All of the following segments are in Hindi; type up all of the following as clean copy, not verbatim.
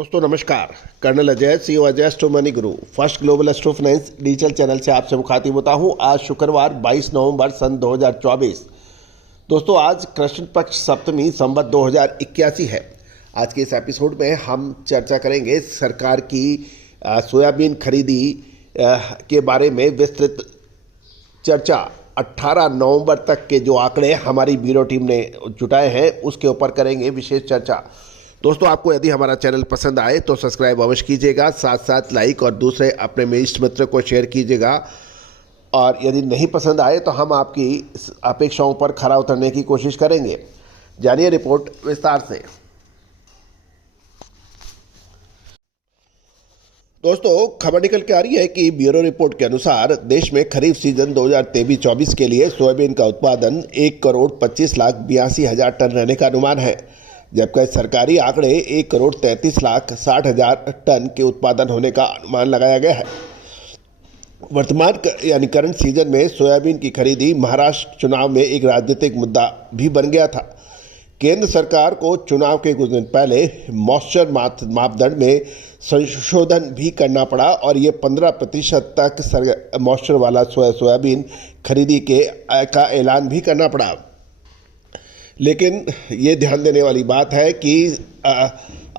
दोस्तों नमस्कार। Colonel Ajay, CEO Ajay astro money guru, first global astro finance digital channel से आपसे मुखातिब होता हूं। आज शुक्रवार 22 नवंबर सन 2024। दोस्तों आज कृष्ण पक्ष सप्तमी संवत 2081 है। आज के इस एपिसोड में हम चर्चा करेंगे सरकार की सोयाबीन खरीदी के बारे में विस्तृत चर्चा। 18 नवंबर तक के जो आंकड़े हमारी ब्यूरो टीम ने जुटाए हैं उसके ऊपर करेंगे विशेष चर्चा। दोस्तों आपको यदि हमारा चैनल पसंद आए तो सब्सक्राइब अवश्य कीजिएगा, साथ साथ लाइक और दूसरे अपने इष्ट मित्र को शेयर कीजिएगा। और यदि नहीं पसंद आए तो हम आपकी अपेक्षाओं पर खरा उतरने की कोशिश करेंगे। जानिए रिपोर्ट विस्तार से। दोस्तों खबर निकल के आ रही है कि ब्यूरो रिपोर्ट के अनुसार देश में खरीफ सीजन 2023-24 के लिए सोयाबीन का उत्पादन 1,25,82,000 टन रहने का अनुमान है, जबकि सरकारी आंकड़े 1,33,60,000 टन के उत्पादन होने का अनुमान लगाया गया है। वर्तमान यानी करंट सीजन में सोयाबीन की खरीदी महाराष्ट्र चुनाव में एक राजनीतिक मुद्दा भी बन गया था। केंद्र सरकार को चुनाव के कुछ दिन पहले मॉइस्चर मापदंड में संशोधन भी करना पड़ा और ये 15% तक मॉइस्चर वाला सोयाबीन खरीदी का ऐलान भी करना पड़ा। लेकिन ये ध्यान देने वाली बात है कि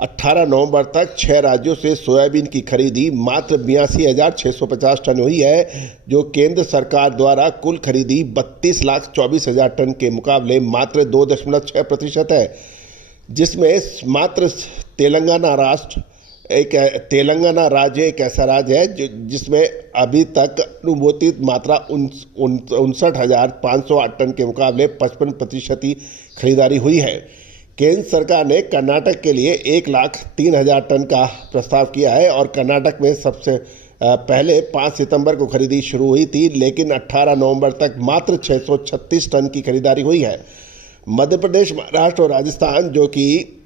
18 नवंबर तक 6 राज्यों से सोयाबीन की खरीदी मात्र 82,650 टन हुई है, जो केंद्र सरकार द्वारा कुल खरीदी 32,24,000 टन के मुकाबले मात्र 2.6% है, जिसमें मात्र तेलंगाना राज्य एक ऐसा राज्य है जिसमें अभी तक अनुमोदित मात्रा 59,508 टन के मुकाबले 55% ही खरीदारी हुई है। केंद्र सरकार ने कर्नाटक के लिए 1,03,000 टन का प्रस्ताव किया है और कर्नाटक में सबसे पहले 5 सितंबर को खरीदी शुरू हुई थी, लेकिन 18 नवंबर तक मात्र 636 टन की खरीदारी हुई है। मध्य प्रदेश, महाराष्ट्र और राजस्थान, जो कि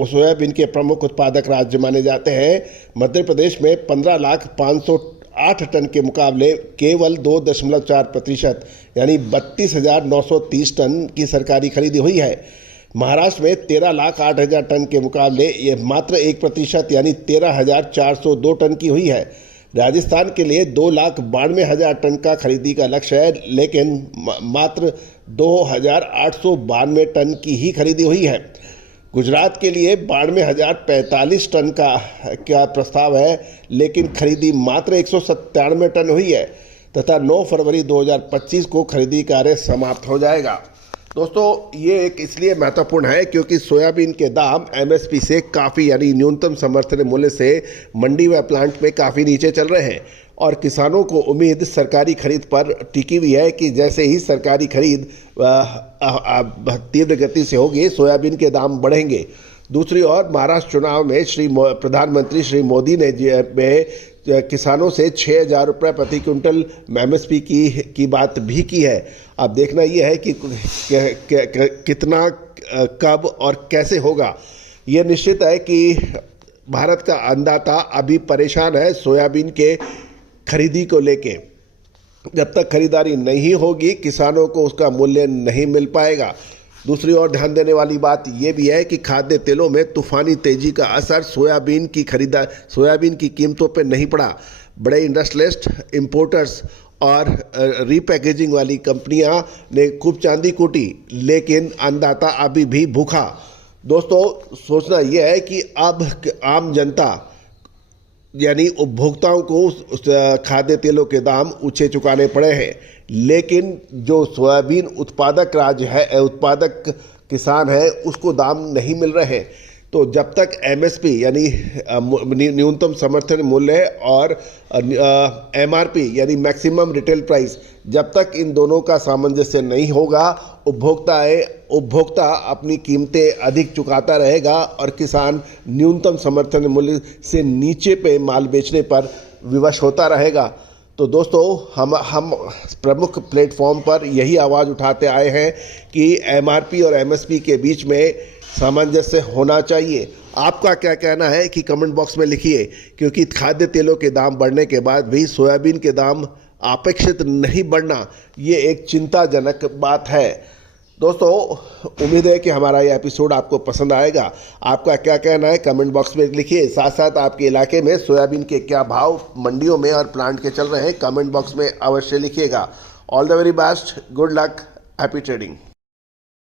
सोयाबीन के प्रमुख उत्पादक राज्य माने जाते हैं, मध्य प्रदेश में 15,508 टन के मुकाबले केवल 2.4% यानी 32,930 टन की सरकारी खरीदी हुई है। महाराष्ट्र में 13,08,000 टन के मुकाबले ये मात्र 1% यानी 13,402 टन की हुई है। राजस्थान के लिए 2,92,000 टन का खरीदी का लक्ष्य है, लेकिन मात्र 2,892 टन की ही खरीदी हुई है। गुजरात के लिए 92,045 टन का प्रस्ताव है, लेकिन खरीदी मात्र 197 टन हुई है तथा 9 फरवरी 2025 को खरीदी कार्य समाप्त हो जाएगा। दोस्तों ये एक इसलिए महत्वपूर्ण है क्योंकि सोयाबीन के दाम एमएसपी से काफ़ी यानी न्यूनतम समर्थन मूल्य से मंडी व प्लांट में काफ़ी नीचे चल रहे हैं और किसानों को उम्मीद सरकारी खरीद पर टिकी हुई है कि जैसे ही सरकारी खरीद तीव्र गति से होगी सोयाबीन के दाम बढ़ेंगे। दूसरी ओर महाराष्ट्र चुनाव में प्रधानमंत्री श्री मोदी ने किसानों से 6,000 रुपये प्रति क्विंटल एमएसपी की बात भी की है। अब देखना यह है कि कितना, कब और कैसे होगा। ये निश्चित है कि भारत का अन्नदाता अभी परेशान है सोयाबीन के खरीदी को लेके। जब तक खरीदारी नहीं होगी किसानों को उसका मूल्य नहीं मिल पाएगा। दूसरी ओर ध्यान देने वाली बात यह भी है कि खाद्य तेलों में तूफानी तेजी का असर सोयाबीन की कीमतों पर नहीं पड़ा। बड़े इंडस्ट्रियलिस्ट, इंपोर्टर्स और रीपैकेजिंग वाली कंपनियां ने खूब चांदी कूटी, लेकिन अन्नदाता अभी भी भूखा। दोस्तों सोचना यह है कि अब आम जनता यानी उपभोक्ताओं को खाद्य तेलों के दाम ऊंचे चुकाने पड़े हैं, लेकिन जो सोयाबीन उत्पादक किसान है उसको दाम नहीं मिल रहे। तो जब तक एमएसपी यानी न्यूनतम समर्थन मूल्य और एमआरपी यानी मैक्सिमम रिटेल प्राइस, जब तक इन दोनों का सामंजस्य नहीं होगा उपभोक्ता अपनी कीमतें अधिक चुकाता रहेगा और किसान न्यूनतम समर्थन मूल्य से नीचे पे माल बेचने पर विवश होता रहेगा। तो दोस्तों हम प्रमुख प्लेटफॉर्म पर यही आवाज़ उठाते आए हैं कि एमआरपी और एमएसपी के बीच में सामंजस्य होना चाहिए। आपका क्या कहना है कि कमेंट बॉक्स में लिखिए, क्योंकि खाद्य तेलों के दाम बढ़ने के बाद भी सोयाबीन के दाम अपेक्षित नहीं बढ़ना ये एक चिंताजनक बात है। दोस्तों, उम्मीद है कि हमारा ये एपिसोड आपको पसंद आएगा। आपका क्या कहना है कमेंट बॉक्स में लिखिए। साथ साथ आपके इलाके में सोयाबीन के क्या भाव मंडियों में और प्लांट के चल रहे हैं, कमेंट बॉक्स में अवश्य लिखिएगा। All the very best, good luck, happy trading.